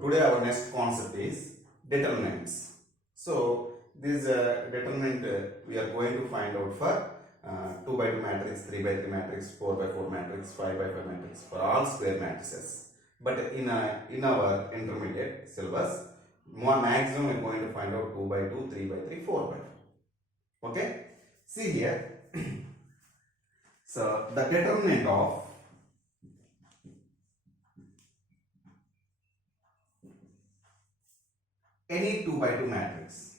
today our next concept is determinants. So this determinant we are going to find out for 2 by 2 matrix, 3 by 3 matrix, 4 by 4 matrix, 5 by 5 matrix for all square matrices. But in our intermediate syllabus, maximum we are going to find out 2 by 2, 3 by 3, 4 by 4. Okay. See here. So the determinant of any 2 by 2 matrix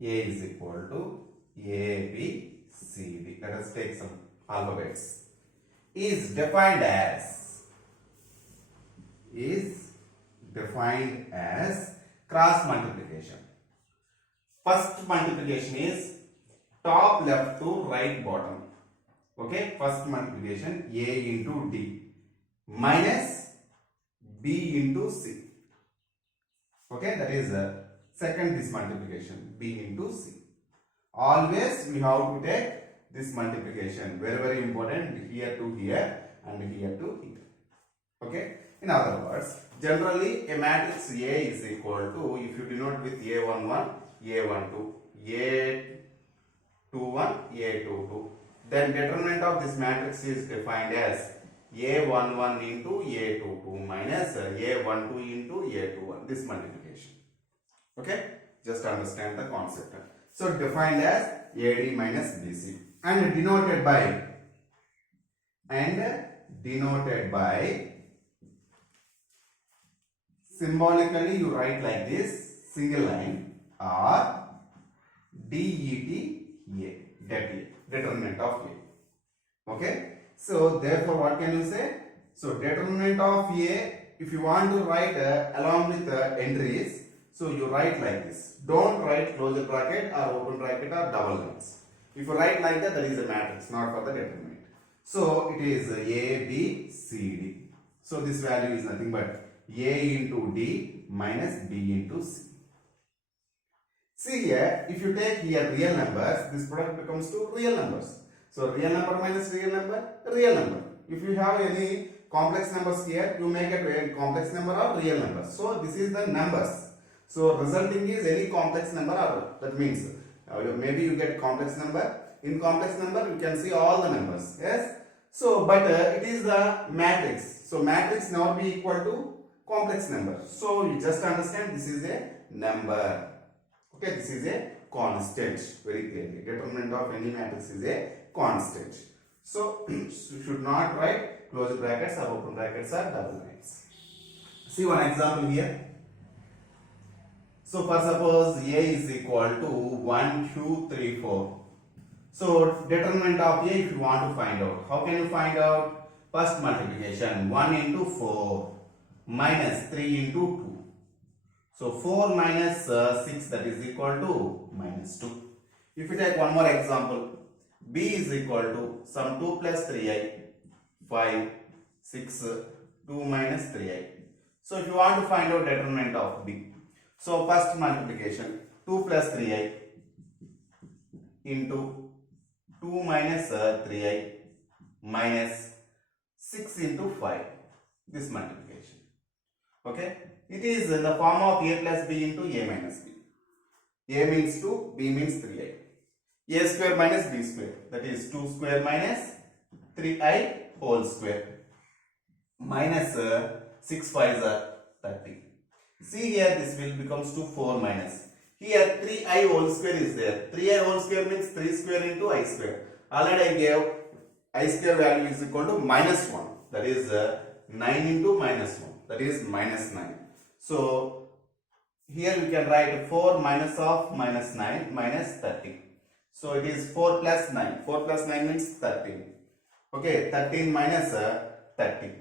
A is equal to A, B, C, D. Let us take some alphabets. Is defined as cross multiplication. First multiplication is top left to right bottom. Okay, first multiplication A into D minus B into C. Okay, that is second this multiplication B into C. Always we have to take this multiplication, very very important, here to here and here to here. Okay, in other words, generally a matrix A is equal to, if you denote with A11, A12, A21, A22, then determinant of this matrix is defined as A11 into A22 minus A12 into A21, this multiplication. Okay, just understand the concept. So defined as AD minus BC and denoted by symbolically you write like this, single line, or DET, determinant of A. Okay, so therefore what can you say? So determinant of A, if you want to write along with entries, so you write like this. Don't write closure bracket or open bracket or double lines. If you write like that, that is a matrix, not for the determinant. So it is A, B, C, D. So this value is nothing but A into D minus B into C. See here, if you take here real numbers, this product becomes to real numbers. So real number minus real number, real number. If you have any complex numbers here, you make it a complex number or real number. So this is the numbers. So resulting is any complex number, or that means maybe you get complex number. In complex number you can see all the numbers. Yes. So but it is the matrix. So matrix never be equal to complex number. So you just understand this is a number. Okay, this is a constant, very clearly. Determinant of any matrix is a constant. So you should not write closed brackets or open brackets or double lines. See one example here. So for suppose A is equal to 1, 2, 3, 4. So determinant of A if you want to find out. How can you find out? First multiplication 1 into 4 minus 3 into 2. So 4 minus 6, that is equal to minus 2. If you take one more example, B is equal to some 2 plus 3i, 5, 6, 2 minus 3i. So if you want to find out determinant of B, so first multiplication 2 plus 3i into 2 minus 3i minus 6 into 5, this multiplication. Okay, it is in the form of A plus B into A minus B. A means 2, B means 3i. A square minus B square, that is 2 square minus 3i whole square minus 6 5s are 30. See here, this will becomes to 4 minus. Here 3i whole square is there. 3i whole square means 3 square into i square. Already I gave I square value is equal to minus 1. That is 9 into minus 1. That is minus 9. So here we can write 4 minus of minus 9 minus 30. So it is 4 plus 9. 4 plus 9 means 13. Okay, 13 minus 30.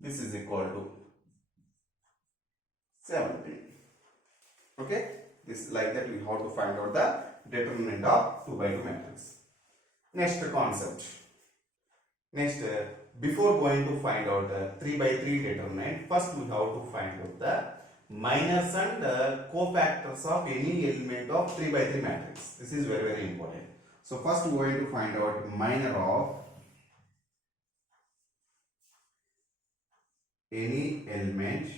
This is equal to 17. Okay, this like that we have to find out the determinant of 2 by 2 matrix. Next concept. Next, before going to find out the 3 by 3 determinant, first we have to find out the minors and cofactors of any element of 3 by 3 matrix. This is very very important. So first we are going to find out minor of any element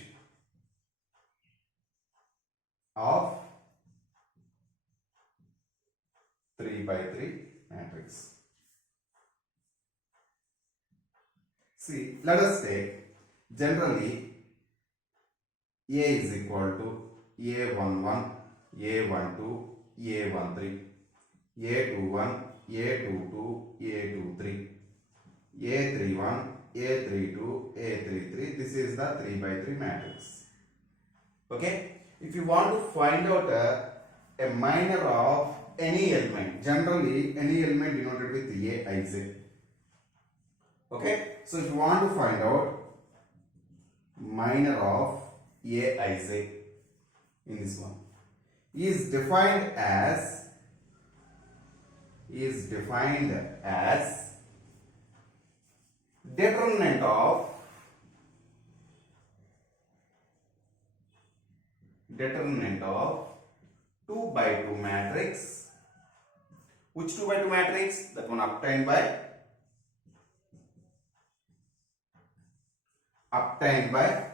of 3 by 3 matrix. See, let us take generally A is equal to A11, A12, A13, A21, A22, A23, A31, A32, A33. This is the 3 by 3 matrix. Okay. If you want to find out a minor of any element, generally any element denoted with Aij. Okay. So if you want to find out minor of Aij in this one, is defined as determinant of 2 by 2 matrix. Which 2 by 2 matrix? That one obtained by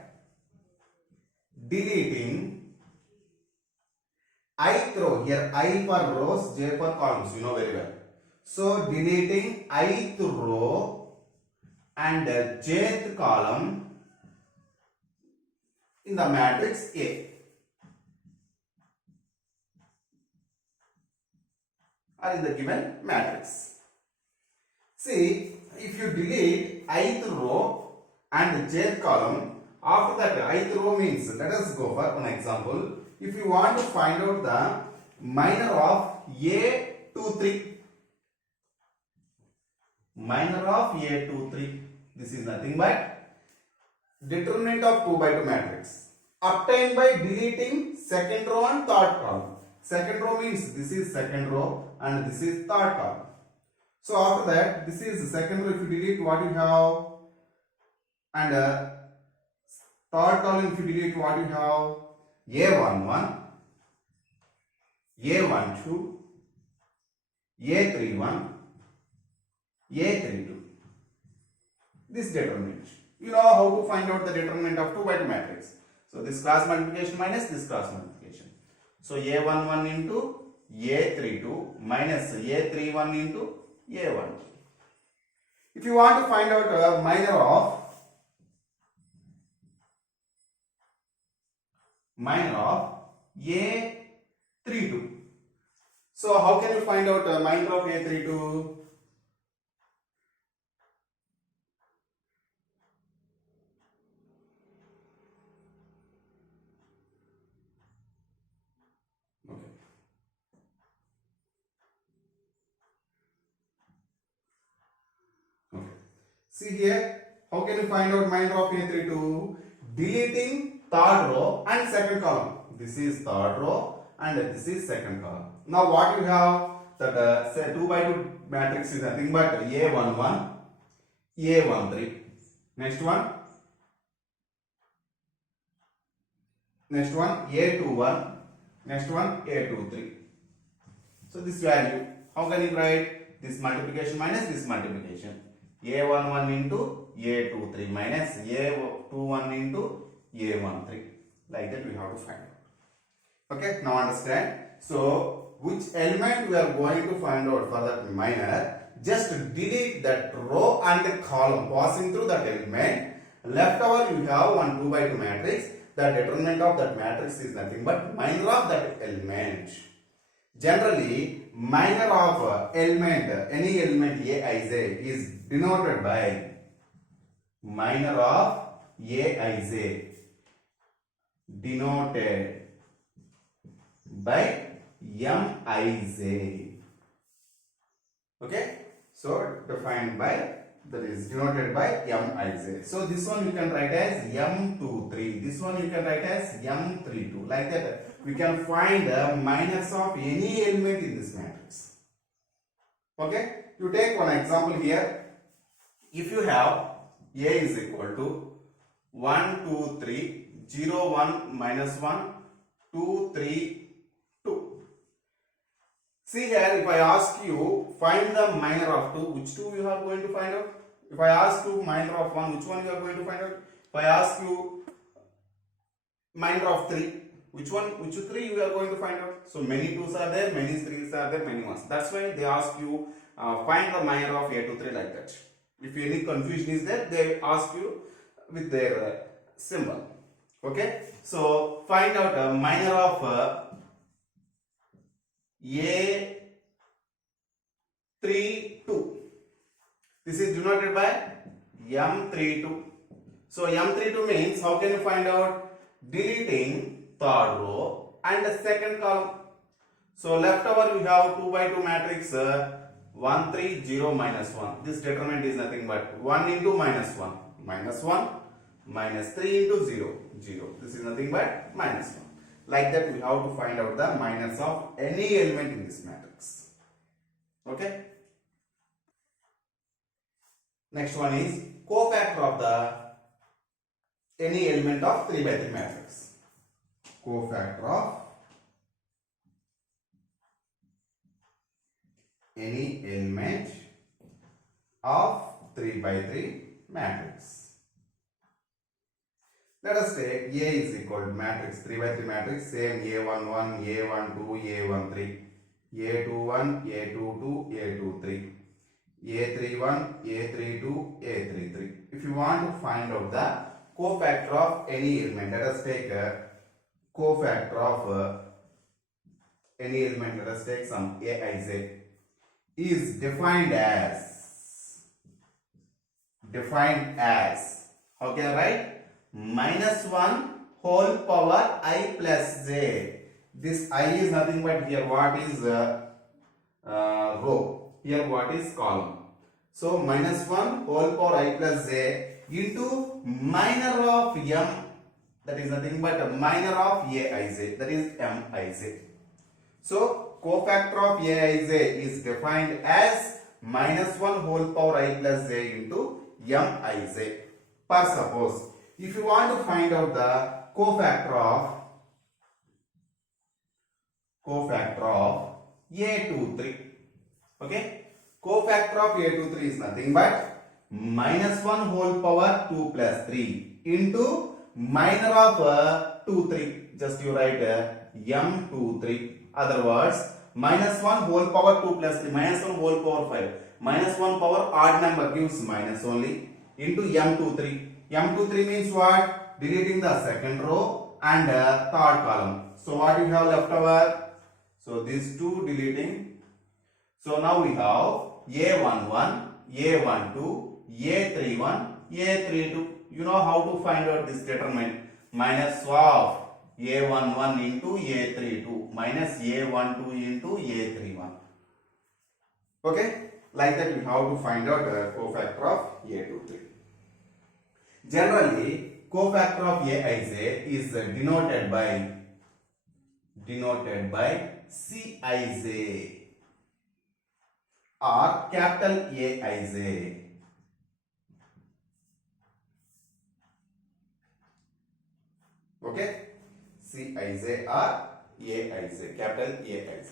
deleting ith row. Here I for rows, j for columns, you know very well. So deleting ith row and jth column in the matrix A. Or in the given matrix. See, if you delete ith row and jth column, after that ith row means, let us go for an example. If you want to find out the minor of A23, this is nothing but determinant of 2 by 2 matrix obtained by deleting second row and third column. Second row means this is second row and this is third column. So after that, this is the second row. If you delete, what you have, and third column, if you delete, what you have, A11, A12, A31, A32. This determinant. You know how to find out the determinant of 2 by 2 matrix. So this cross multiplication minus this cross multiplication. So A11 into A32 minus A31 into A12. If you want to find out a minor of A32. So how can you find out a minor of A32? Okay. See here, how can you find out minor of A32? Deleting third row and second column. This is third row and this is second column. Now what you have, that say 2 by 2 matrix is nothing but A11, A13. Next one A21, next one A23. So this value, how can you write? This multiplication minus this multiplication. A11 into A23 minus A21 into A13. Like that we have to find out. Okay, now understand. So which element we are going to find out for that minor? Just delete that row and the column passing through that element. Left over you have one 2 by 2 matrix. The determinant of that matrix is nothing but minor of that element. Generally, minor of element, any element Aij is denoted by minor of Aij, denoted by Mij. Okay, so defined by, that is denoted by Mij. So this one you can write as M23. This one you can write as M32. Like that, we can find the minors of any element in this matrix. Okay, you take one example here. If you have A is equal to 1, 2, 3, 0, 1, minus 1, 2, 3, 2. See here, if I ask you find the minor of 2, which 2 you are going to find out? If I ask you minor of 1, which one you are going to find out? If I ask you minor of 3, which 3 you are going to find out? So many 2's are there, many 3's are there, many 1's. That's why they ask you find the minor of A to 3 like that. If any confusion is there, they ask you with their symbol. Okay, so find out a minor of A32. This is denoted by M32. So M32 means, how can you find out? Deleting third row and the second column. So left over you have 2 by 2 matrix 1 3 0 minus 1. This determinant is nothing but 1 into minus 1 minus 1 minus 3 into 0 0. This is nothing but minus 1. Like that we have to find out the minus of any element in this matrix. Okay. Next one is cofactor of the any element of 3 by 3 matrix. Cofactor of any element of 3 by 3 matrix. Let us take A is equal to matrix 3 by 3 matrix, same A11, A12, A13, A21, A22, A23, A31, A32, A33. If you want to find out the cofactor of any element, let us take a cofactor of any element. Let us take some Aij. Is defined as how can I write? Minus 1 whole power I plus j. This I is nothing but here what is row, here what is column. So minus 1 whole power I plus j into minor of m, that is nothing but a minor of Aij, that is Mij. So cofactor of Aij is defined as minus 1 whole power I plus j into Mij. For suppose, if you want to find out the cofactor of A23, okay, cofactor of A23 is nothing but minus 1 whole power 2 plus 3 into minor of 2 3. Just you write M23. Other words, minus 1 whole power 2 plus 3, minus 1 whole power 5, minus 1 power odd number gives minus only, into M23. M23 means what? Deleting the second row and third column. So what you have left over? So these two deleting. So now we have A11, A12, A31, A32. You know how to find out this determinant. Minus of A11 into A32 minus A12 into A31. Okay? Like that we have to find out the cofactor of A23. Generally, cofactor of Aij is denoted by Cij or capital Aij. Okay? Cij or Aij, capital Aij.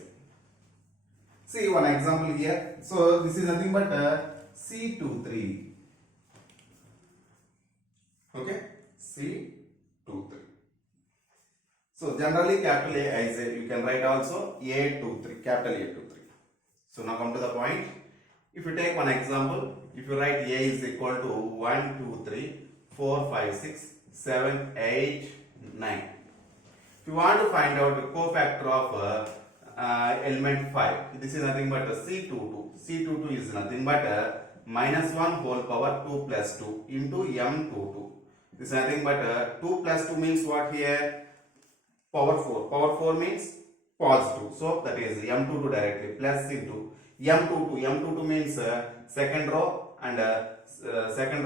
See one example here. So this is nothing but C23. Okay, C23. So generally capital Aij, you can write also A23, capital A23. So now come to the point. If you take one example, if you write A is equal to 1, 2, 3, 4, 5, 6, 7, 8, 9. If you want to find out the cofactor of element 5, this is nothing but C22. C22 is nothing but minus 1 whole power 2 plus 2 into M22. This is nothing but 2 plus 2 means what here? Power 4. Power 4 means positive. So that is M22 directly plus into M22. M22 means second row and second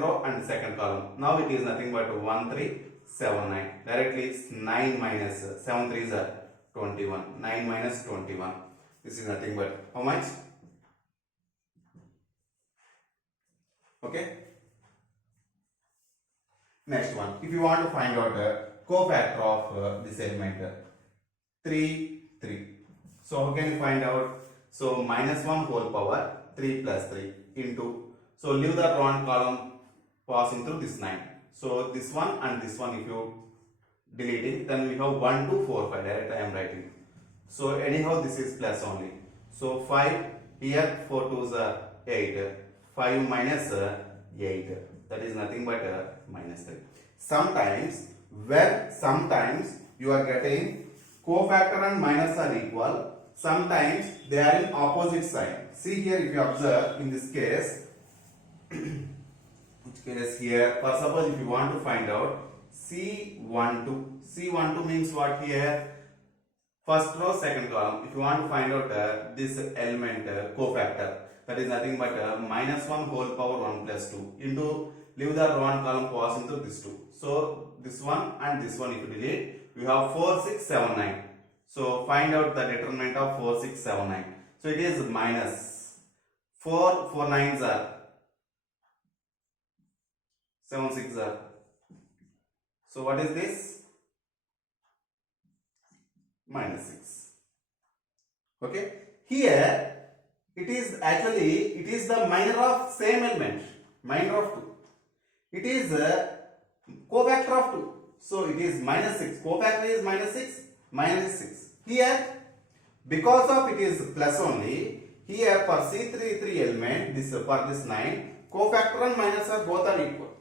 column. Now it is nothing but 1, 3, 7, 9. Directly it's 9 minus 7 3s are 21. 9 minus 21. This is nothing but how much? Okay. Next one. If you want to find out cofactor of this element 3, 3. So how can you find out? So minus 1 whole power 3 plus 3 into. So leave the round column passing through this 9. So this one and this one if you deleting, then we have 1, 2, 4, 5. Direct I am writing. So anyhow this is plus only. So 5 here, 4 2s are 8. 5 minus 8. That is nothing but minus 3. Sometimes you are getting cofactor and minus are equal. Sometimes they are in opposite sign. See here, if you observe in this case, which case here, for suppose if you want to find out C12 means what here? First row, second column. If you want to find out this element cofactor, that is nothing but minus 1 whole power 1 plus 2 into, leave the row and column, pass into this 2. So this one and this one if you delete, we have 4, 6, 7, 9. So find out the determinant of 4, 6, 7, 9. So it is minus 4, 4 9s are 7 6 are. So what is this? Minus 6. Okay. Here it is the minor of same element, minor of 2. It is cofactor of 2. So it is minus 6. Cofactor is minus 6, minus 6. Here, because of it is plus only, here for C33 element, for this 9, cofactor and minus are both are equal.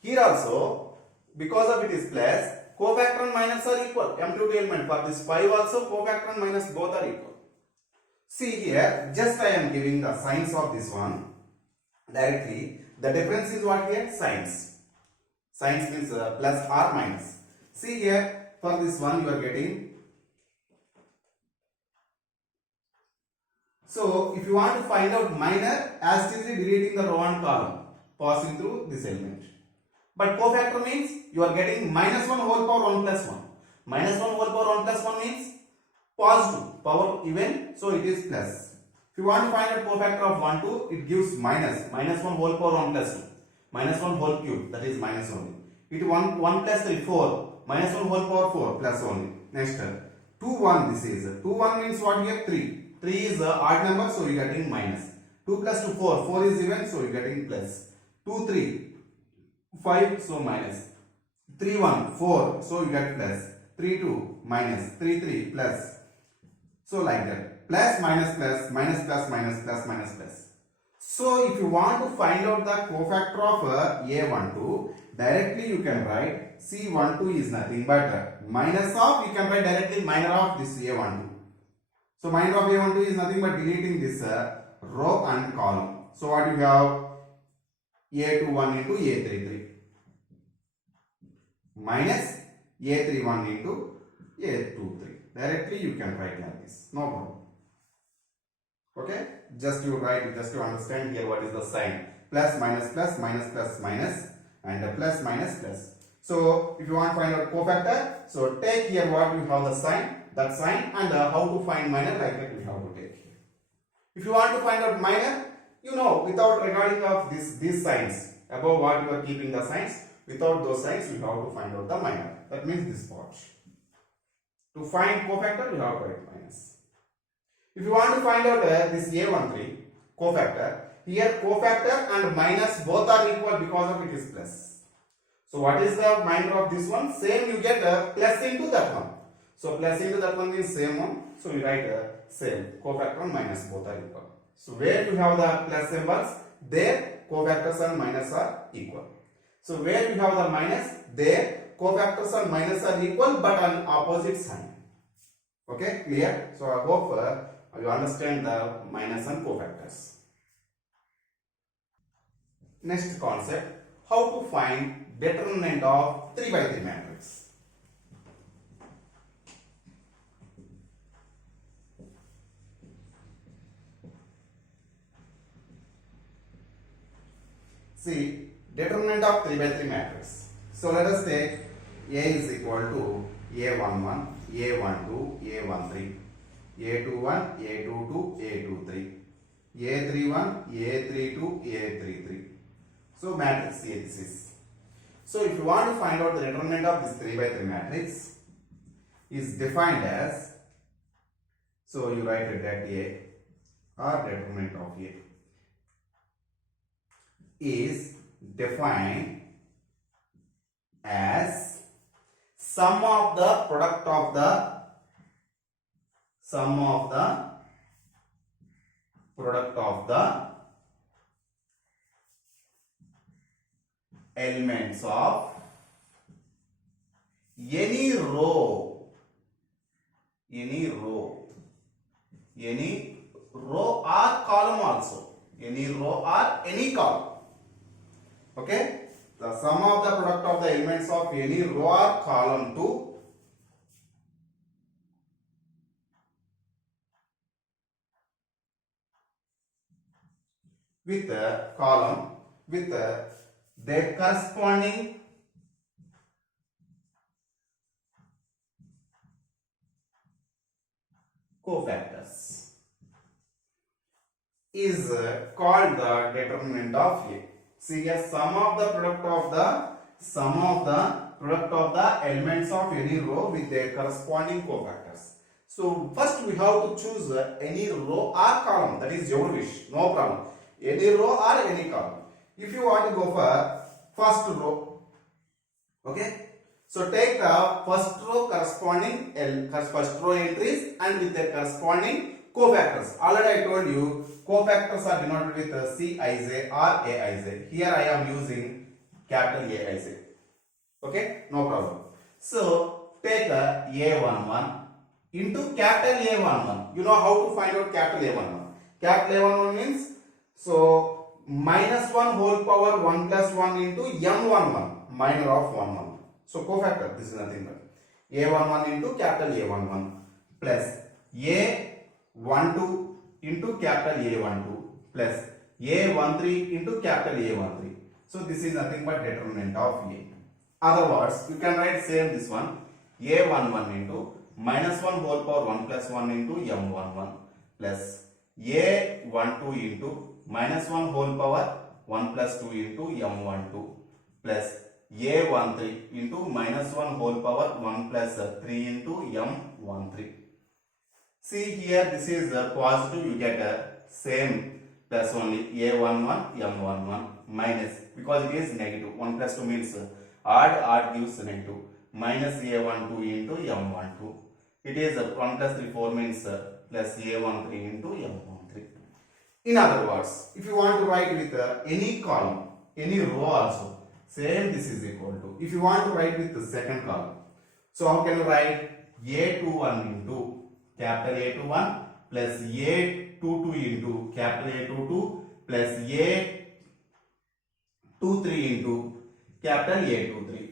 Here also, because of it is plus, cofactor and minus are equal. M2 element for this 5 also, cofactor and minus both are equal. See here, just I am giving the signs of this one directly. The difference is what here? Signs. Signs means plus or minus. See here, for this one you are getting. So if you want to find out minor, as easily deleting the row and column, passing through this element. But cofactor means you are getting minus 1 whole power 1 plus 1. Minus 1 whole power 1 plus 1 means positive, power even, so it is plus. If you want to find out cofactor of 1, 2, it gives minus 1 whole power 1 plus 2. Minus 1 whole cube, that is minus only. It 1 plus 3, 4. Minus 1 whole power 4 plus only. Next, 2, 1 this is. 2, 1 means what here? 3. 3 is the odd number, so you are getting minus. 2 plus 2, 4. 4 is even, so you are getting plus. 2, 3. 5, so minus. 3, 1, 4, so you get plus. 3, 2, minus. 3, 3, plus. So like that. Plus, minus, plus, minus, plus, minus, plus, minus, plus. So if you want to find out the cofactor of A12, directly you can write C12 is nothing but minus of, you can write directly minor of this A12. So minor of A12 is nothing but deleting this row and column. So what you have? A21 into A33 minus A31 into A23. Directly you can write like this. No problem. Okay? Just you write, just to understand here what is the sign. Plus, minus, plus, minus, plus, minus, and plus, minus, plus. So if you want to find out cofactor, so take here what you have the sign, that sign, and how to find minor, like that we have to take here. If you want to find out minor, you know, without regarding of these signs, above what you are keeping the signs, without those signs, you have to find out the minor. That means this part. To find cofactor, you have to write minus. If you want to find out this A13 cofactor, here cofactor and minus both are equal because of it is plus. So what is the minor of this one? Same you get plus into that one. So plus into that one is same one. So you write same. Cofactor and minus both are equal. So where you have the plus symbols, there cofactors and minus are equal. So where you have the minus, there cofactors and minus are equal but on opposite sign. Okay, clear? So I hope you understand the minus and cofactors. Next concept, how to find determinant of 3 by 3 matrix. See, determinant of 3 by 3 matrix. So let us take A is equal to A11, A12, A13, A21, A22, A23, A31, A32, A33. So matrix A this is. So if you want to find out the determinant of this 3 by 3 matrix, is defined as, so you write it that A or determinant of A is defined as sum of the product of the elements of any row or column also, any row or any column. Okay, the sum of the product of the elements of any row or column to with a column with their corresponding cofactors is called the determinant of A. See here, sum of the product of the elements of any row with their corresponding cofactors. So first we have to choose any row or column, that is your wish, no problem. Any row or any column. If you want to go for first row, okay, so take the first row corresponding first row entries and with their corresponding cofactors. Already I told you cofactors are denoted with Cij or Aij. Here I am using capital Aij. Okay, no problem. So take A11 into capital A11. You know how to find out capital A11. Capital A11 means, so minus 1 whole power 1 plus 1 into M11, minor of 1 1. So cofactor, this is nothing but A11 into capital A11 plus A12 into capital A12 plus A13 into capital A13. So this is nothing but determinant of A. Other words, you can write same this one, A11 into minus 1 whole power 1 plus 1 into M11 plus A12 into minus 1 whole power 1 plus 2 into M12 plus A13 into minus 1 whole power 1 plus 3 into M13. See here, this is positive, you get a same plus only A11 M11 minus, because it is negative, 1 plus 2 means odd gives negative, minus A12 into M12. It is 1 plus 3 4 means plus A13 into M13. In other words, if you want to write with any column, any row also, same this is equal to. If you want to write with the second column, so how can you write A21 into capital A21 plus A22 into capital A22 plus A23 into capital A23.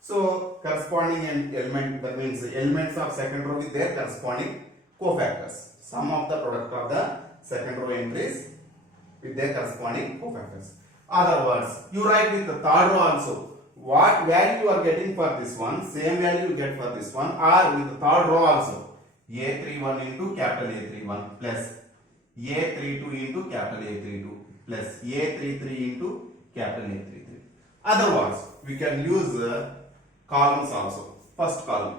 So corresponding element, that means elements of second row with their corresponding cofactors. Sum of the product of the second row entries with their corresponding cofactors. Other words, you write with the third row also. What value you are getting for this one, same value you get for this one, or with the third row also. A31 into capital A31 plus A32 into capital A32 plus A33 into capital A33. Other words, we can use columns also. First column.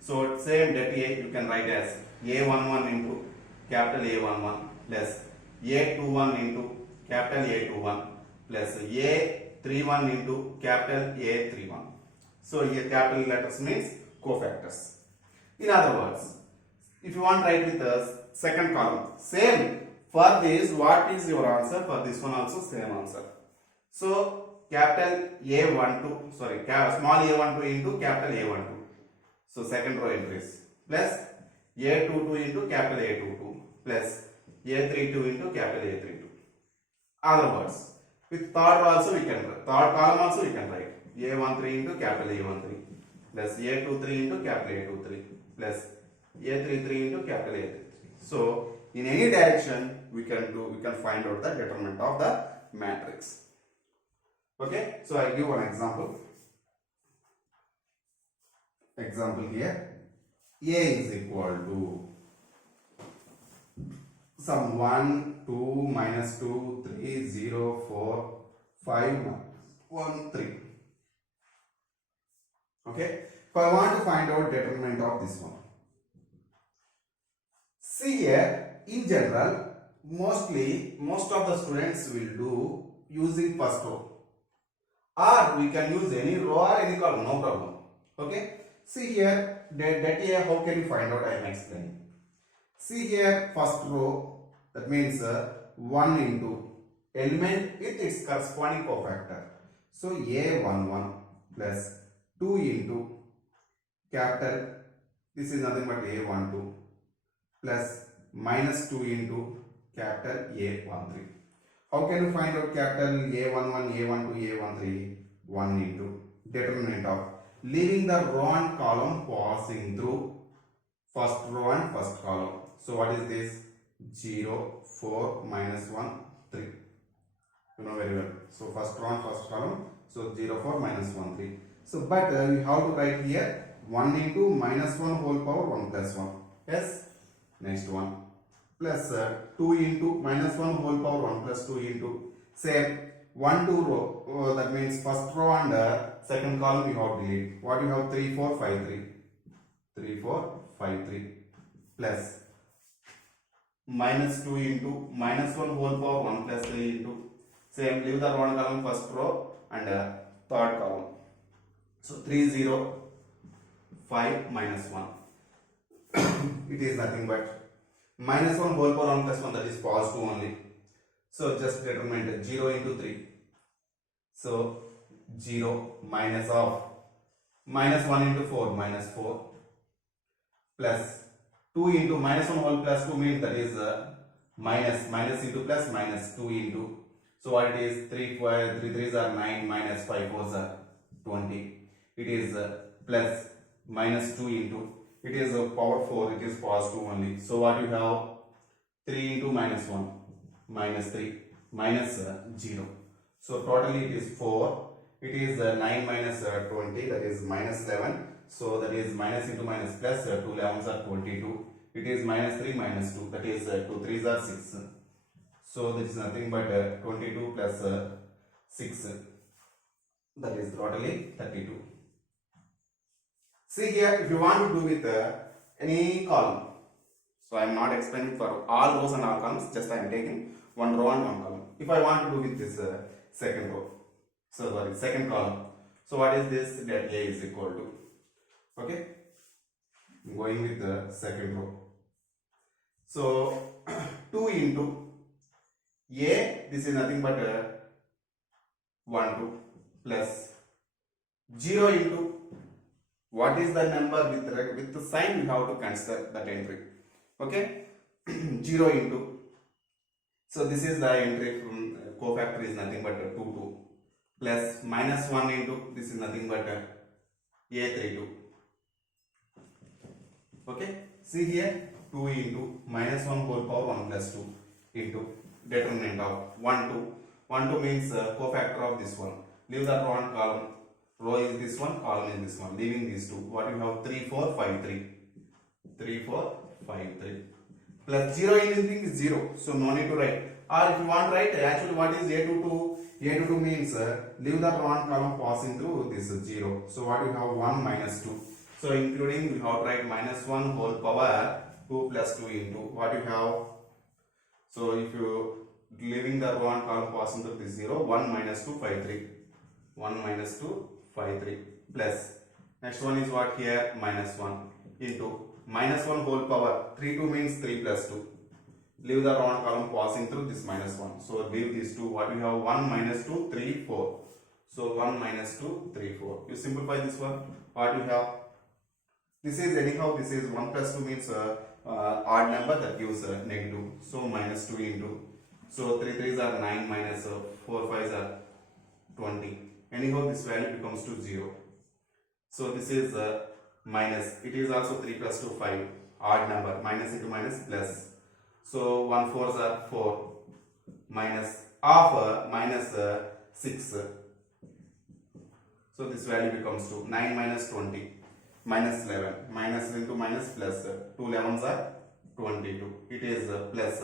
So same that A you can write as A11 into capital A11 plus A21 into capital A21 plus A31 into capital A31. So here capital letters means cofactors. In other words, if you want to write with the second column, same for this, what is your answer? For this one also same answer. So capital A12, sorry, small a12 into capital A12. So second row entries plus A22 into capital A22 plus A32 into capital A32. Other words, with third row also we can write, third column also we can write A13 into capital A13 plus A23 into capital A23 plus A33 into capital A33. So in any direction we can find out the determinant of the matrix. Okay, so I give one example. Example here, A is equal to some 1, 2, minus 2, 3, 0, 4, 5, 1, 3. Okay, if I want to find out determinant of this one. See here, in general, most of the students will do using first row. or we can use any row or any column, no problem. Okay. See here, that A, how can you find out? I am explaining. See here, first row, that means 1 into element with its corresponding cofactor. So A11 plus 2 into capital, this is nothing but A12 plus minus 2 into capital A13. How can you find out capital A11, A12, A13? 1 into determinant of leaving the row and column passing through first row and first column. So what is this? 0, 4, minus 1, 3. You know very well. So first row and first column. So 0, 4, minus 1, 3. So but we have to write here 1 into minus 1 whole power 1 plus 1. Yes. Next one. Plus 2 into minus 1 whole power 1 plus 2 into same 1 2 row. That means first row and second column we have delete. What you have? 3 4 5 3. 3 4 5 3 plus minus 2 into minus 1 whole power 1 plus 3 into same, leave the row and column first row and third column. So 3 0 5 minus 1. It is nothing but minus 1 whole power 1 plus 1, that is positive only. So just determine 0 into 3. So 0 minus of minus 1 into 4 minus 4 plus 2 into minus 1 whole plus 2 means that is minus into plus minus 2 into. So what it is? 3 3s are 9 minus 5 4s are 20. It is plus minus 2 into. It is power 4. It is positive only. So what you have? 3 into minus 1 minus 3 minus 0. So totally it is 4. It is 9 minus 20, that is minus 11. So that is minus into minus plus 2 11s are 22. It is minus 3 minus 2, that is 2 3s are 6. So this is nothing but 22 plus 6, that is totally 32. See here, if you want to do with any column, so I am not explaining for all rows and all columns, just I am taking one row and one column. If I want to do with this second row, so sorry, second column, so what is this? That A is equal to, okay, going with the second row. So 2 into A, this is nothing but 1 2 plus 0 into what is the number with the sign, we have to consider that entry. Okay, 0 into, so this is the entry from cofactor is nothing but 2 2 plus minus 1 into, this is nothing but A32. Okay, see here, 2 into minus 1 whole power 1 plus 2 into determinant of 1 2. 1 2 means cofactor of this one. Leave the row and column. Row is this one, column is this one. Leaving these two. What you have? 3 4 5 3. 3 4 5 3. Plus 0 anything is 0. So no need to write. Or if you want to write, actually what is A22? A22 means leave the row and column passing through this 0. So what you have? 1 minus 2. So including we have to write minus 1 whole power 2 plus 2 into what you have. So if you leaving the row and column passing through this 0, 1 minus 2 5 3. 1 minus 2 5 3 plus next one is what here? Minus 1 into minus 1 whole power 3 2 means 3 plus 2. Leave the row and column passing through this minus 1. So leave these two. What we have? 1 minus 2 3 4. So 1 minus 2 3 4. You simplify this one. What you have? This is anyhow, this is 1 plus 2 means odd number, that gives negative. So minus 2 into, so 3 3s are 9 minus 4 5s are 20. Anyhow this value becomes to 0. So this is minus, it is also 3 plus 2 5, odd number, minus into minus plus. So 1 4s are 4 minus of minus 6. So this value becomes to 9 minus 20 minus 11, minus into minus plus 2 11s are 22. It is plus,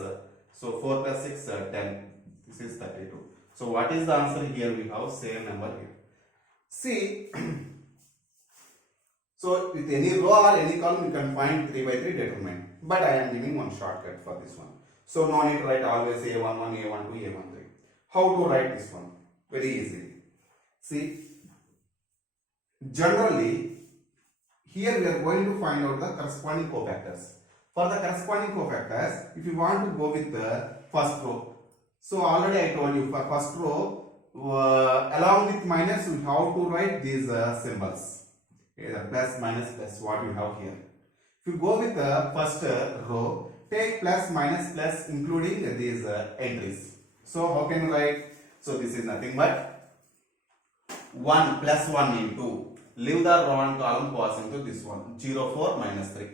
so 4 plus 6 10. This is 32. So what is the answer here? We have same number here. See, so with any row or any column you can find 3 by 3 determinant. But I am giving one shortcut for this one. So no need to write always A11, A12, A13. How to write this one? Very easily. See, generally, here we are going to find out the corresponding cofactors. For the corresponding cofactors, if you want to go with the first row, so already I told you for first row, along with minus, we have to write these symbols, either plus, minus, plus, what you have here. If you go with the first row, take plus, minus, plus, including these entries. So how can you write? So this is nothing but 1 plus 1 into, leave the row and column passing to this one, 0, 4, minus 3.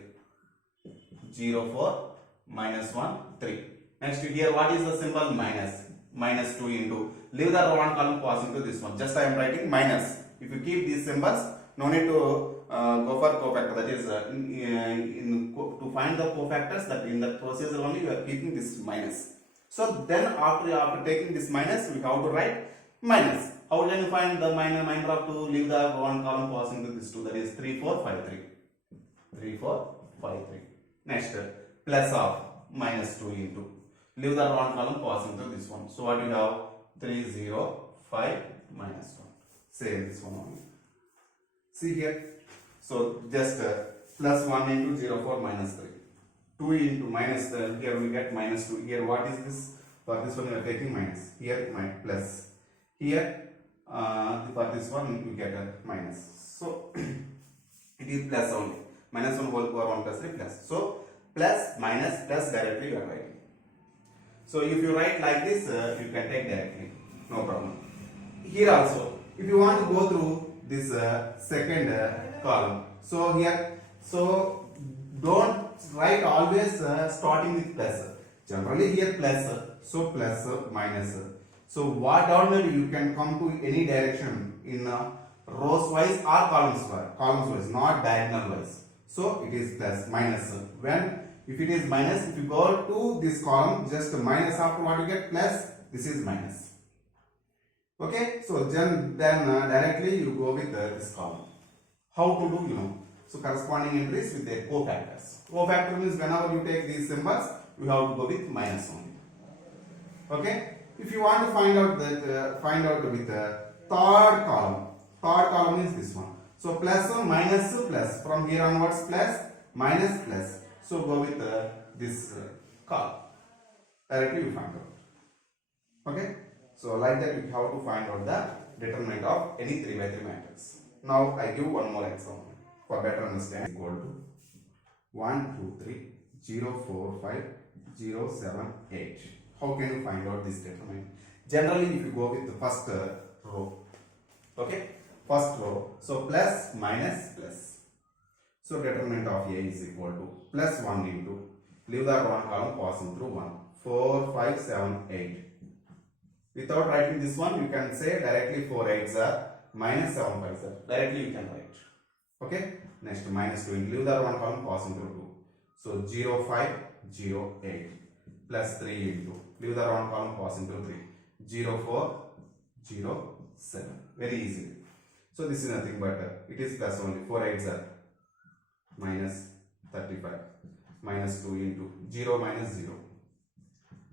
0, 4, minus 1, 3. Next here, what is the symbol? Minus. Minus 2 into, leave the row and column passing to this one. Just I am writing minus. If you keep these symbols, no need to go for cofactor. That is, to find the cofactors, that in the procedure only you are keeping this minus. So then after taking this minus, we have to write minus. How can you find the minor of 2? Leave the row and column passing to this 2. That is 3, 4, 5, 3. 3, 4, 5, 3. Next, plus of minus 2 into, leave the row and column passing to this one. So what you have? 3, 0, 5, minus 1. Same this one only. See here. So just plus 1 into 0, 4, minus 3. 2 into minus, here we get minus 2. Here what is this? For this one we are taking minus. Here plus. Here for this one we get a minus. So it is plus only. Minus 1 whole power 1 plus 3 plus. So plus, minus, plus directly you are writing. So if you write like this, you can take directly. No problem. Here also, if you want to go through this second column. So here, so don't write always starting with plus. Generally here plus, so plus, minus. So whatever you can come to any direction in rows wise or columns wise, not diagonal wise. So it is plus, minus. When if it is minus, if you go to this column, just minus after what you get plus, this is minus. Okay, so then directly you go with this column. How to do, you know? So corresponding entries with their cofactors. Cofactor means whenever you take these symbols, you have to go with minus only. Okay. If you want to find out with the third column. Third column is this one. So plus or minus plus. From here onwards plus, minus plus. So go with this column. Directly you find out. Okay. So like that you have to find out the determinant of any 3 by 3 matrix. Now I give one more example for better understanding. Equal to 1, 2, 3, 0, 4, 5, 0, 7, 8. How can you find out this determinant? Generally, if you go with the first row, okay, first row, so plus, minus, plus. So determinant of A is equal to plus 1 into, leave the row and column passing through 1, 4, 5, 7, 8. Without writing this one, you can say directly 4 8s are minus 7 5s are. Directly you can write. Okay. Next minus 2 into, leave the row and column passing through 2. So 0, 5, 0, 8. Plus 3 into, leave the row and column passing through 3. 0, 4, 0, 7. Very easy. So this is nothing but it is plus only. 4 8s are minus 35. Minus 2 into 0 minus 0.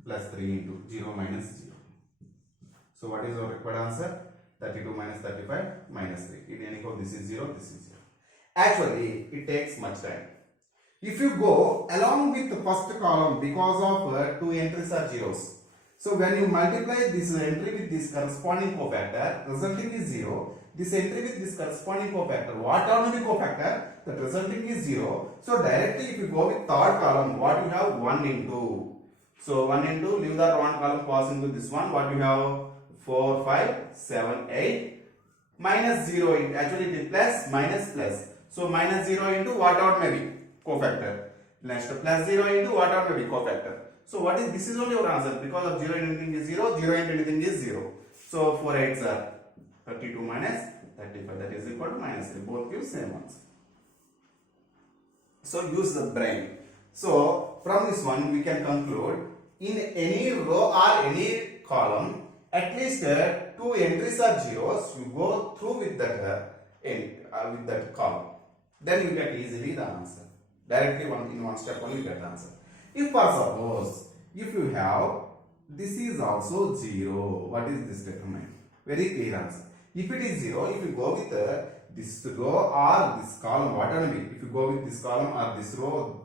Plus 3 into 0 minus 0. So what is our required answer? 32 minus 35 minus 3. In any case, this is 0, this is 0. Actually, it takes much time. If you go along with the first column, because of 2 entries are zeros. So when you multiply this entry with this corresponding cofactor, resulting is 0. This entry with this corresponding cofactor, what are the cofactor? The resulting is 0. So directly if you go with third column, what you have? 1 into. So 1 into, leave the row and column passing to this one, what you have? 4, 5, 7, 8, minus 0 into, actually it is plus, minus, plus. So minus 0 into whatever may be cofactor. Next plus 0 into whatever may be cofactor. So what is, this is only your answer, because of 0 into anything is 0, 0 into anything is 0. So 4 8s are 32 minus 35, that is equal to minus 3. Both give same answer. So use the brain. So from this one we can conclude, in any row or any column, at least 2 entries are zeros, you go through with that column. Then you get easily the answer. Directly in one step only you get the answer. If for suppose, if you have, this is also 0, what is this determinant? Very clear answer. If it is 0, if you go with this row or this column, whatever be, if you go with this column or this row,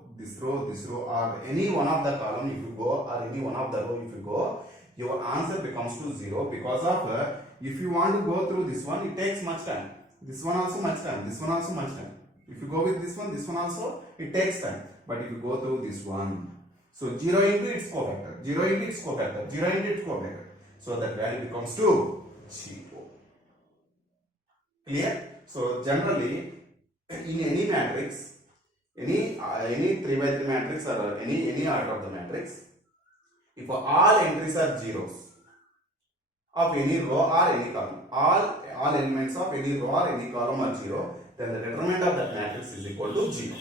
or any one of the column, if you go, or any one of the row, if you go, your answer becomes to 0 because of if you want to go through this one, it takes much time. This one also much time. This one also much time. If you go with this one also, it takes time. But if you go through this one, so 0 into its cofactor, 0 into its cofactor, 0 into its cofactor. So that value becomes to 0. Clear? So generally, in any matrix, any 3 by 3 matrix or any order of the matrix, if all entries are zeros of any row or any column, all elements of any row or any column are 0, then the determinant of that matrix is equal to 0.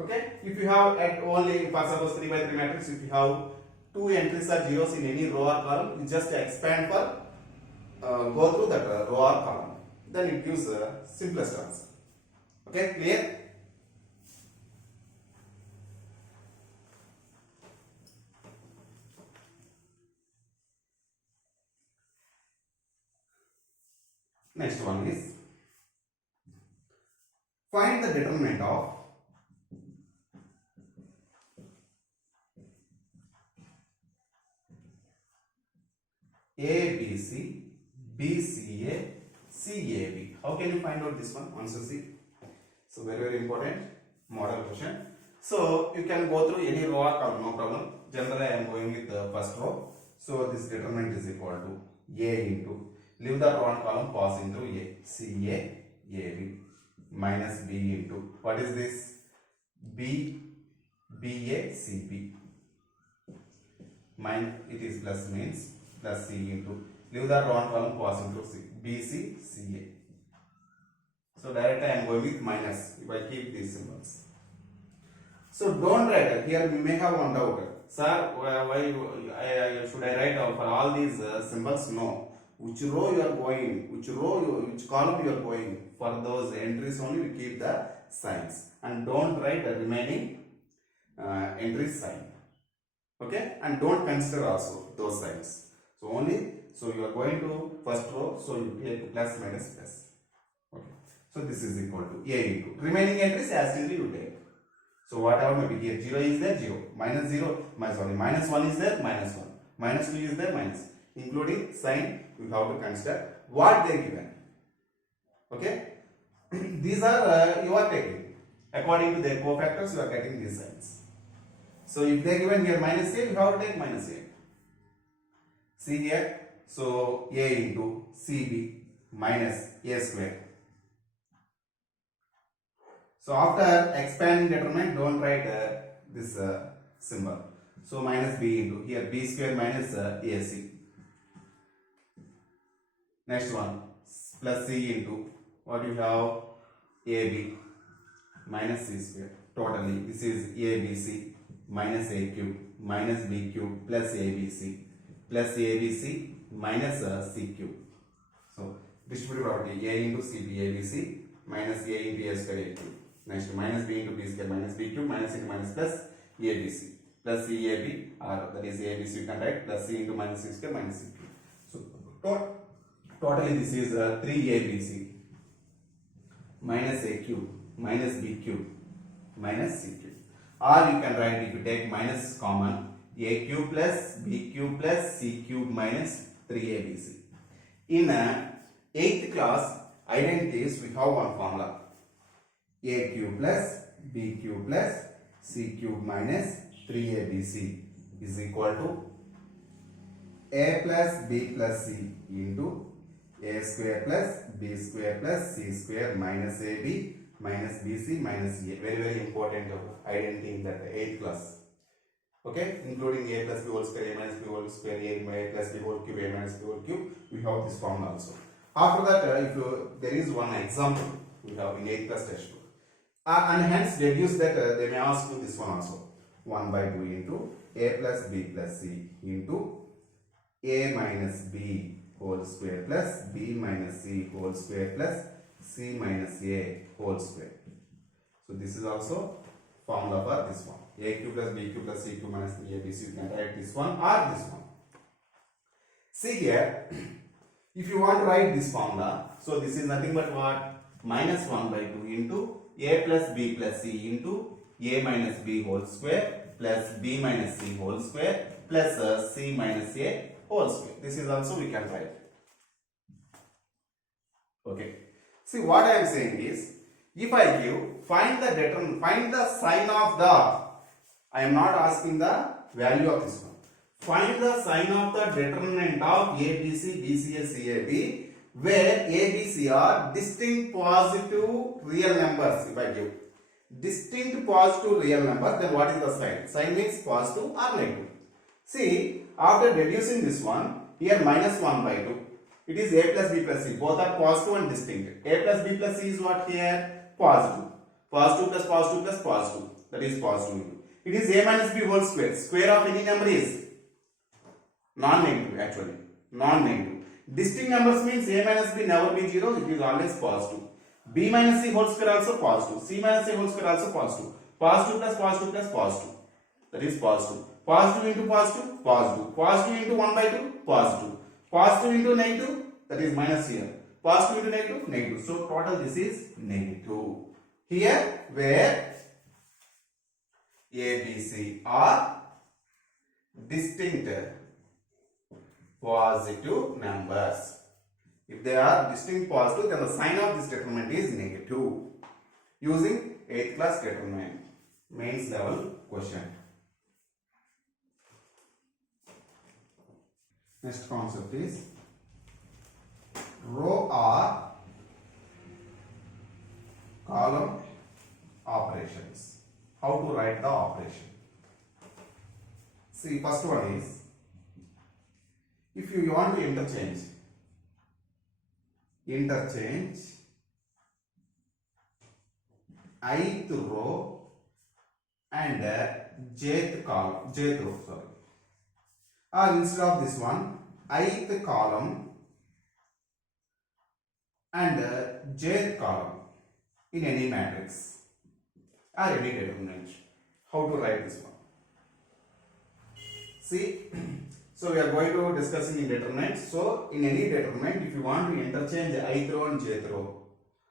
Okay? If you have at only, for suppose 3 by 3 matrix, if you have 2 entries are zeros in any row or column, you just expand for go through that row or column. Then it gives the simplest answer. Okay? Clear? Next one is find the determinant of ABC, BCA, CAB. How can you find out this one? Answer C. So very important model question. So you can go through any row or column, no problem. Generally I am going with the first row. So this determinant is equal to A into, leave the row and column, pass into A, CA, AB minus B into, what is this? B, BA, CB. It is plus means plus C into, leave the row and column, pass into C, BC, CA. So directly I am going with minus if I keep these symbols. So don't write it. Here we may have one doubt. Sir, why should I write for all these symbols? No. Which row you are going, which column you are going, for those entries only we keep the signs. And don't write the remaining entry sign. Okay? And don't consider also those signs. So only, so you are going to first row, so you take plus minus plus. Okay. So this is equal to A into, remaining entries as simply you take. So whatever may be here, 0 is there, 0, minus 0, minus 1 is there, minus 1, minus 2 is there, minus, including sign, you have to consider what they given. Okay? These are, you are taking, according to their cofactors, you are getting these signs. So if they given here minus A, you have to take minus A. See here, so A into CB minus A square. So after expanding determinant, don't write this symbol. So minus B into, here B square minus AC. Next one, plus C into, what you have? AB minus C square. Totally, this is ABC minus A cube minus B cube plus ABC minus C cube. So distributive property, A into CB ABC minus A into A square A cube. Next, minus B into B square minus B cube minus into minus plus ABC plus CAB, or that is ABC you can write, plus C into minus C square minus C cube. So totally this is 3ABC minus A cube minus B cube minus C cube. Or you can write, if you take minus common, A cube plus B cube plus C cube minus 3ABC. In 8th class identities, we have one formula. A cube plus B cube plus C cube minus 3ABC is equal to A plus B plus C into A square plus B square plus C square minus AB minus BC minus A. Very, very important identity in that 8th class. Okay, including A plus B whole square, A minus B whole square, A plus B whole cube, A minus B whole cube. We have this formula also. After that, if there is one example we have in 8th class textbook. And hence deduce that they may ask you this one also. 1 by 2 into A plus B plus C into A minus B whole square plus B minus C whole square plus C minus A whole square. So this is also formula for this one. A cube plus B cube plus C cube minus 3ABC. You can write this one or this one. See here, If you want to write this formula, so this is nothing but what? Minus 1 by 2 into a plus b plus c into a minus b whole square plus b minus c whole square plus c minus a whole square. This is also we can write. Okay. See, what I am saying is, if I give find the sign of the, I am not asking the value of this one. Find the sign of the determinant of ABC, BCA, CAB, where ABC are distinct positive real numbers. If I give distinct positive real number, then what is the sign? Sign means positive or negative. See, after deducing this one, here minus 1 by 2. It is a plus b plus c. Both are positive and distinct. A plus b plus c is what here? Positive. Positive plus positive plus positive. That is positive. It is a minus b whole square. Square of any number is non-negative actually. Non-negative. Distinct numbers means a minus b never be 0. It is always positive. B minus c whole square also positive. C minus a whole square also positive. Positive plus positive plus positive. That is positive. Positive into positive, positive. Positive into 1 by 2, positive. Positive into negative, that is minus here. Positive into negative, negative. So total this is negative. Here where A, B, C are distinct positive numbers. If they are distinct positive, then the sign of this determinant is negative. Using 8th class determinant, mains level question. Next concept is row or column operations. How to write the operation? See, first one is, if you want to interchange ith row and jth row, sorry. Or instead of this one, ith column and jth column in any matrix or any determinant. How to write this one? See, so we are going to discussing in determinants. So in any determinant, if you want to interchange ith row and jth row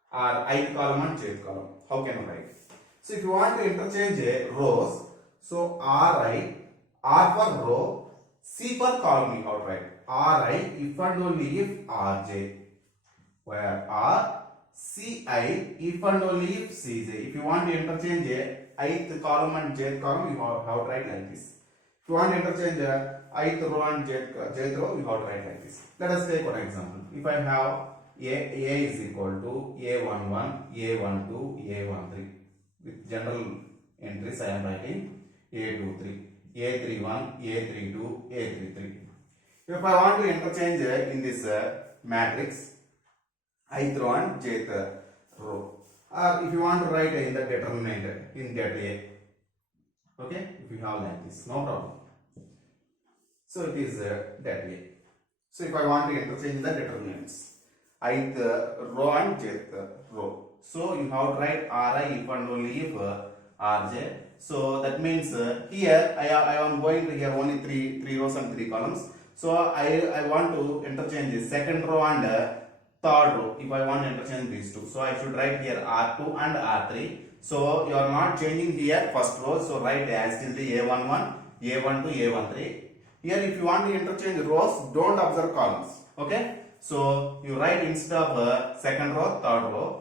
or ith column and jth column, how can you write? So if you want to interchange rows, so Ri, R for row, C for column you have write. Ri if and only if Rj, where R, Ci if and only if Cj. If you want to interchange ith column and jth column, you have to write like this. If you want to interchange ith row and jth row, you have to write like this. Let us take one example. If I have A is equal to A11, A12, A13. With general entries, I am writing A23. A31, A32, A33. If I want to interchange in this matrix ith row and jth row, or if you want to write in the determinant in that A, okay, if you have like this, no problem. So it is that way. So if I want to interchange the determinants, ith row and jth row, so you have to write Ri if and only if Rj. So that means here I am going to here only three rows and 3 columns. So I want to interchange the second row and third row. If I want to interchange these two, so I should write here R2 and R3. So you are not changing here first row. So write as till the A11, A12, A13. Here if you want to interchange rows, don't observe columns. Okay. So you write instead of second row, third row.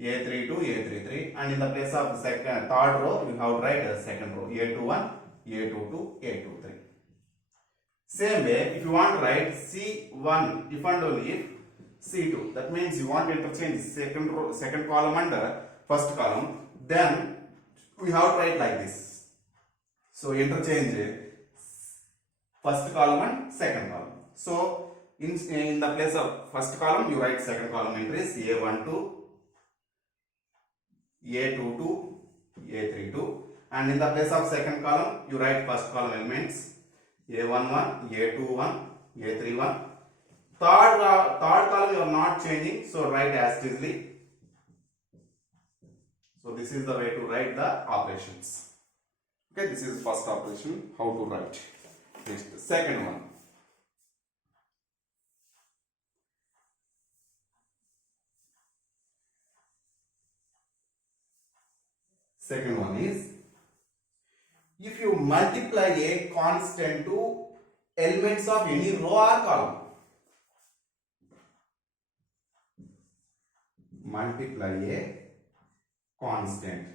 A32, A33, and in the place of third row, you have to write second row, A21, A22, A23. Same way, if you want to write C1, if and only if C2, that means you want to interchange second column and first column, then we have to write like this. So interchange first column and second column. So in the place of first column, you write second column entries A12, A22, A32, and in the place of second column you write first column elements A11, A21, A31. Third column you are not changing, so write as easily. So this is the way to write the operations. Okay, this is first operation, how to write. Next, second one. Second one is, if you multiply a constant to elements of any row or column, multiply a constant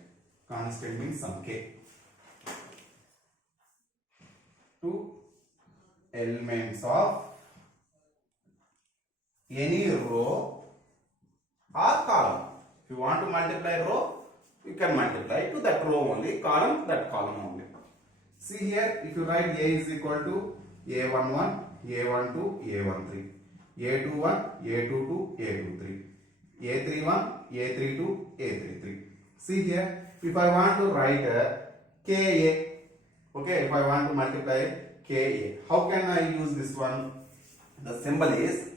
means some k, to elements of any row or column. If you want to multiply row, you can multiply to that row only, column that column only. See here, if you write A is equal to A11, A12, A13, A21, A22, A23, A31, A32, A33. See here, if I want to write KA, okay, if I want to multiply KA, how can I use this one? The symbol is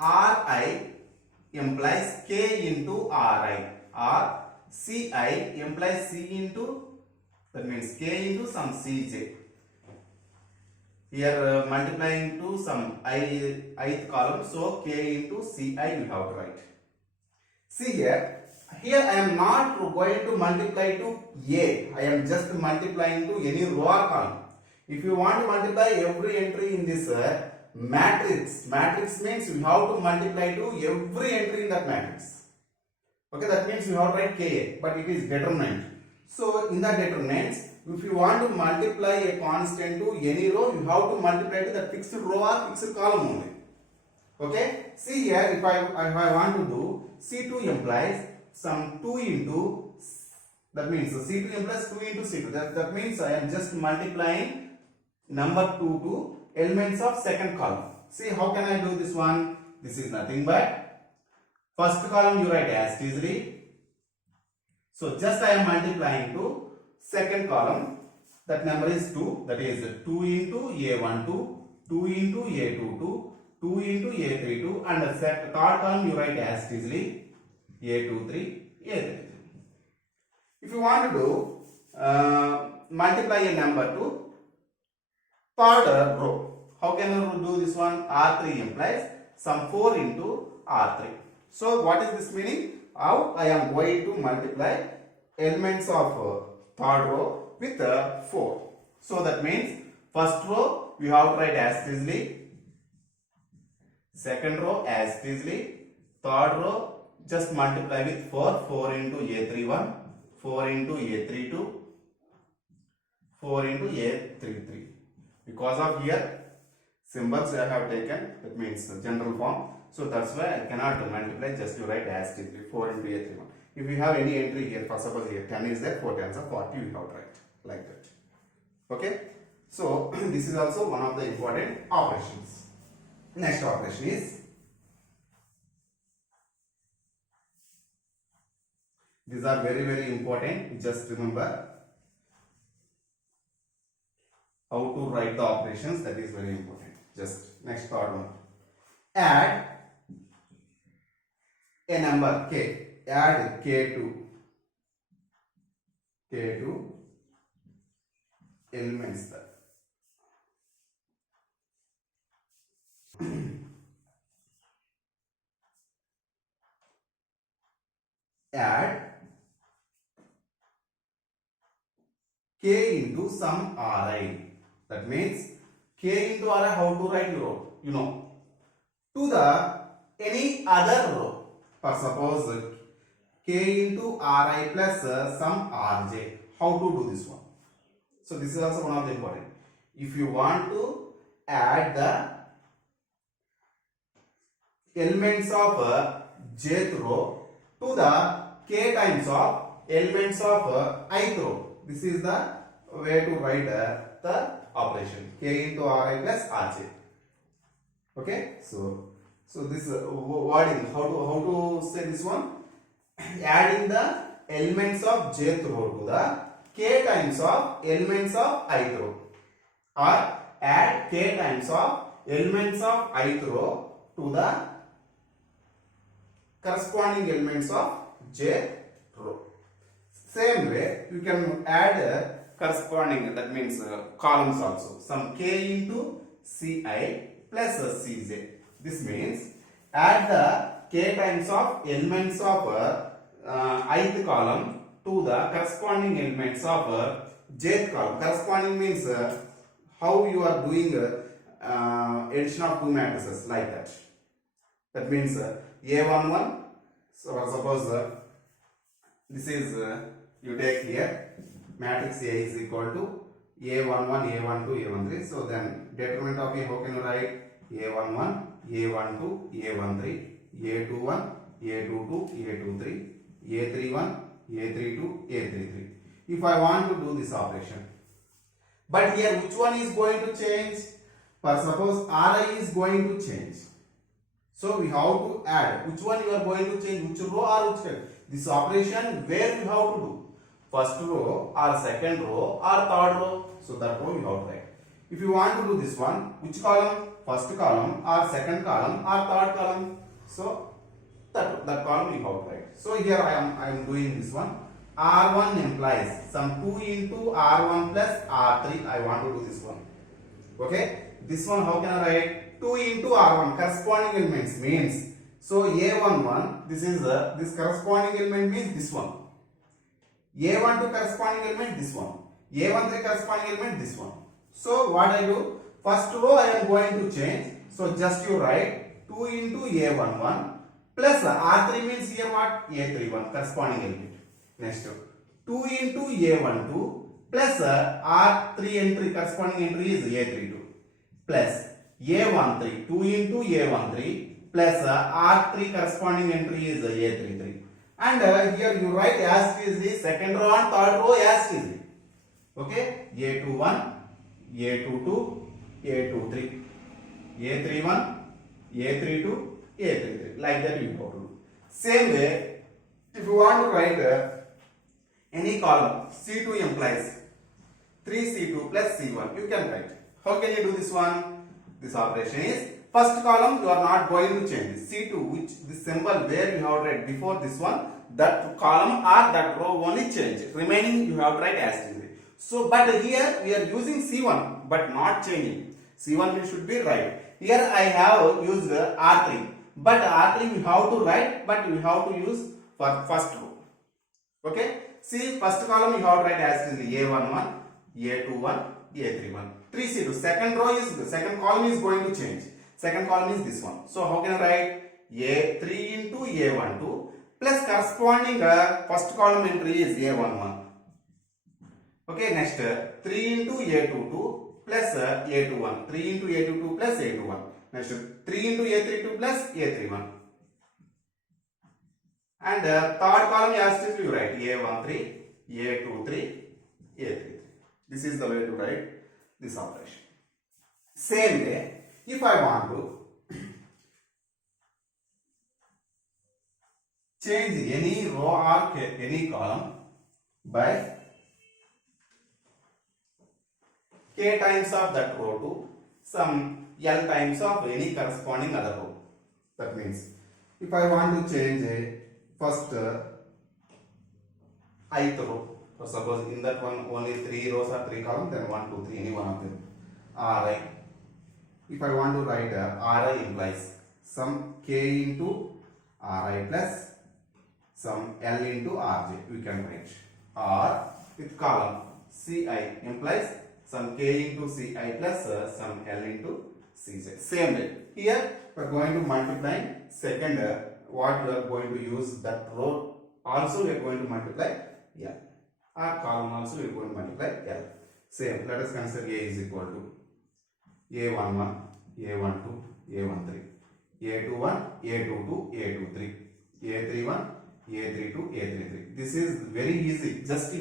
Ri implies K into Ri, or Ci implies C into, that means K into some Cj. Here multiplying to some ith column, so K into Ci we have to write. See here, I am not going to multiply to A, I am just multiplying to any row or column. If you want to multiply every entry in this matrix means you have to multiply to every entry in that matrix. Okay, that means you have to write Ka, but it is determinant. So in the determinants, if you want to multiply a constant to any row, you have to multiply to the fixed row or fixed column only. Okay, see here, if I want to do C2 implies some 2 into, that means C2 implies 2 into C2. That means I am just multiplying number 2 to elements of second column. See, how can I do this one? This is nothing but first column you write as easily. So just I am multiplying to second column. That number is 2. That is 2 into A12, 2 into A22, 2 into A32, and the third column you write as easily A23, A33. If you want to do multiply a number to third row, how can you do this one? R3 implies some 4 into R3. So what is this meaning? How I am going to multiply elements of third row with 4. So that means first row we have to write as easily, second row as easily, third row just multiply with 4, 4 into A31, 4 into A32, 4 into A33. Because of here symbols I have taken, that means general form, so that's why I cannot multiply, just you write as easily 4 into A31. If you have any entry here, for suppose here 10 is there, 4 times of 40 you have to write like that. Okay, so this is also one of the important operations. Next operation is, these are very very important, just remember how to write the operations, that is very important. Just next third one, add a number k, add k to elements there. Add k into some Ri. That means k into Ri, how to write you know, to the any other row. For suppose k into Ri plus some Rj. How to do this one? So this is also one of the important. If you want to add the elements of jth row to the k times of elements of ith row, this is the way to write the operation, k into Ri plus Rj. Okay, so this wording, how to say this one? Adding the elements of jth row to the k times of elements of ith row, or add k times of elements of ith row to the corresponding elements of jth row. Same way you can add corresponding, that means columns also, some k into Ci plus Cj. This means add the k times of elements of ith column to the corresponding elements of jth column. Corresponding means how you are doing addition of two matrices like that. That means A11. So suppose this is you take here matrix A is equal to A11, A12, A13. So then determinant of A, how can you write? A11, A12, A13, A21, A22, A23, A31, A32, A33. If I want to do this operation, but here which one is going to change? For suppose Ri is going to change. So we have to add which one you are going to change, which row or which column. This operation where you have to do first row or second row or third row. So that row you have to write. If you want to do this one, which column? First column or second column or third column. So that column you have to write. So here I am doing this one. R1 implies some 2 into R1 plus R3. I want to do this one. Okay. This one how can I write? 2 into R1 corresponding elements means. So A11 this is this corresponding element means this one. A12 corresponding element this one. A13 corresponding element this one. So what I do? First row I am going to change. So just you write 2 into A11 plus R3 means here what? A31 corresponding element. Next 2 into A12 plus R3 entry corresponding entry is A32 plus A13 2 into A13 plus R3 corresponding entry is A33 and here you write as it is the second row and third row as it is. Okay, A21, A22, A23, A31, A32, A33 like that you have to do. Same way, if you want to write any column, C2 implies 3C2 plus C1, you can write. How can you do this one? This operation is first column you are not going to change. C2 which the symbol where you have write before this one, that column or that row only change. Remaining you have to write as it is. So but here we are using C1 but not changing. C1 should be right. Here I have used R3 but R3 we have to write but we have to use for first row. Okay. See first column you have to write as it is A11, A21, A31. 3C2 second row is the second column is going to change. Second column is this one. So how can I write? A3 into A12 plus corresponding first column entry is A11. Okay, next 3 into A22 plus A21. 3 into A22 plus A21. Next 3 into A32 plus A31. And third column as you write A13, A23, A33. This is the way to write this operation. Same way, if I want to change any row or any column by k times of that row to some l times of any corresponding other row. That means if I want to change first ith row, so suppose in that one only 3 rows or 3 columns, then 1, 2, 3, any one of them. Ri. If I want to write Ri implies some k into Ri plus some L into Rj, we can write. Or with column Ci implies some k into Ci plus some L into Cj. Same way. Here we are going to multiply second what you are going to use that row also we are going to multiply L. Or column also we are going to multiply L. Same. Let us consider A is equal to A11, A12, A13, A21, A22, A23, A31, A32, A33. This is very easy. Just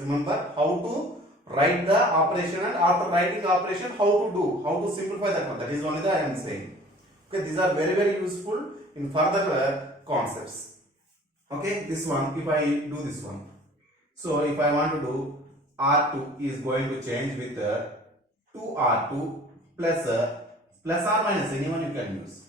remember how to write the operation and after writing operation how to simplify that one. That is only that I am saying. Okay, these are very, very useful in further concepts. Okay, this one, if I do this one. So if I want to do R2 is going to change with 2R2 plus or minus, anyone you can use.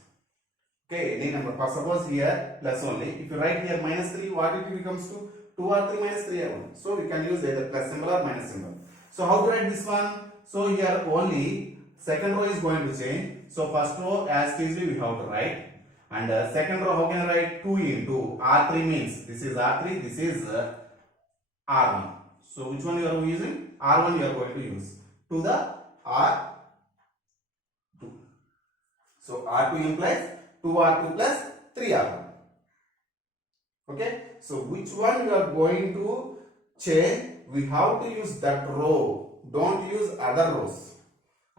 Okay, any number. For suppose here plus only. If you write here minus 3, what it becomes to? 2R3 minus 3R1. So we can use either plus symbol or minus symbol. So how to write this one? So here only second row is going to change. So first row as easily we have to write. And second row, how can I write 2 into R3 means this is R3, this is R1. So which one you are using? R1 you are going to use to the R2. So R2 implies 2R2 plus 3R1. Okay. So which one you are going to change? We have to use that row. Don't use other rows.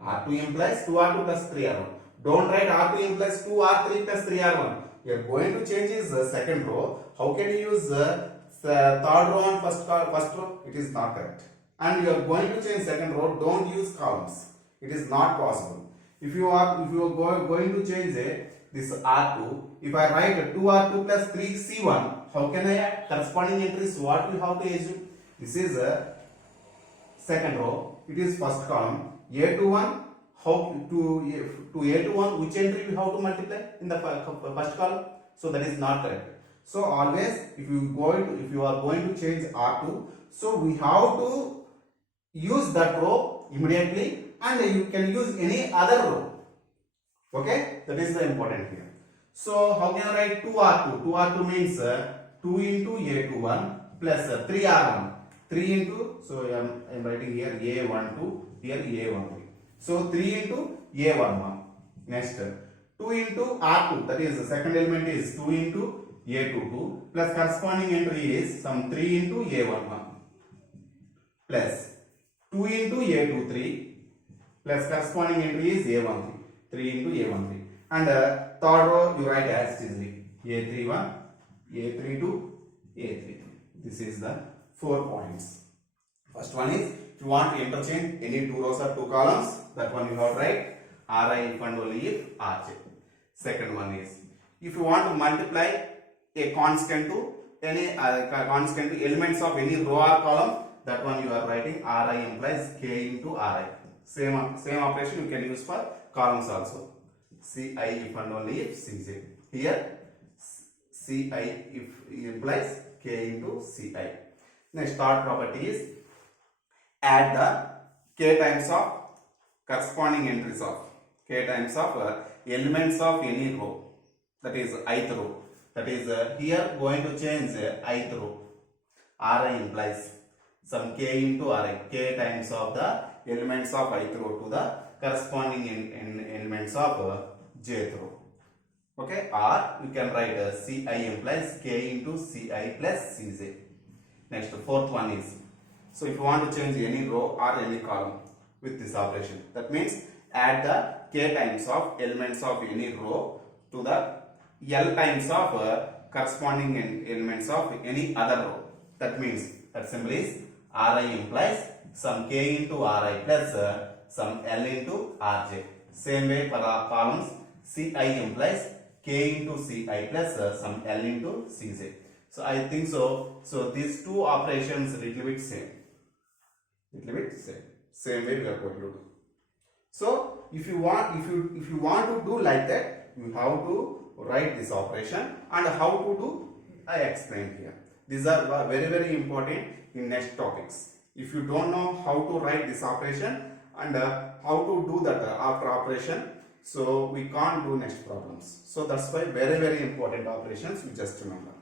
R2 implies 2R2 plus 3R1. Don't write R2 implies 2R3 plus 3R1. You are going to change is the second row. How can you use the third row and first row? It is not correct. And you are going to change second row. Don't use columns. It is not possible. If you are going to change this R2, if I write 2R2 plus 3C1, how can I add corresponding entries? What we have to assume? This is a second row. It is first column. A21. How to A21? Which entry we have to multiply in the first column? So that is not correct. So always, if you are going to change R2, so we have to use that row immediately, and you can use any other row. Okay, that is the important here. So how can I write 2R2? 2R2 means 2 into A21 plus 3R1. 3 into, so I am writing here A12, here A13. So 3 into A11. Next 2 into R2, that is the second element is 2 into A22 plus corresponding entry is some 3 into A11 plus 2 into A23 plus corresponding entry is A13. 3 into A13. And third row you write as it is A31, A32, A33. This is the 4 points. First one is, if you want to interchange any two rows or two columns, that one you have to write Ri if and only if Rj. Second one is, if you want to multiply a constant to any constant to elements of any row or column, that one you are writing Ri implies K into Ri. Same operation you can use for columns also. Ci if and only if Cj. Here Ci if implies K into Ci. Next third property is, add the K times of corresponding entries of K times of elements of any row, that is ith row. That is here going to change ith row. Ri implies some K into Ri, K times of the elements of ith row to the corresponding elements of jth row. Okay, or you can write Ci implies K into Ci plus Cj. Next, fourth one is, so if you want to change any row or any column with this operation, that means add the K times of elements of any row to the L times of corresponding elements of any other row. That means that symbol is Ri implies some K into Ri plus some L into Rj. Same way for the columns, Ci implies K into Ci plus some L into Cj. So I think so. So these two operations little bit same. Same way we are going to do. So if you want to do like that, you have to write this operation, and how to do I explain here. These are very important in next topics. If you don't know how to write this operation and how to do that after operation, so we can't do next problems. So that's why very important operations you just remember.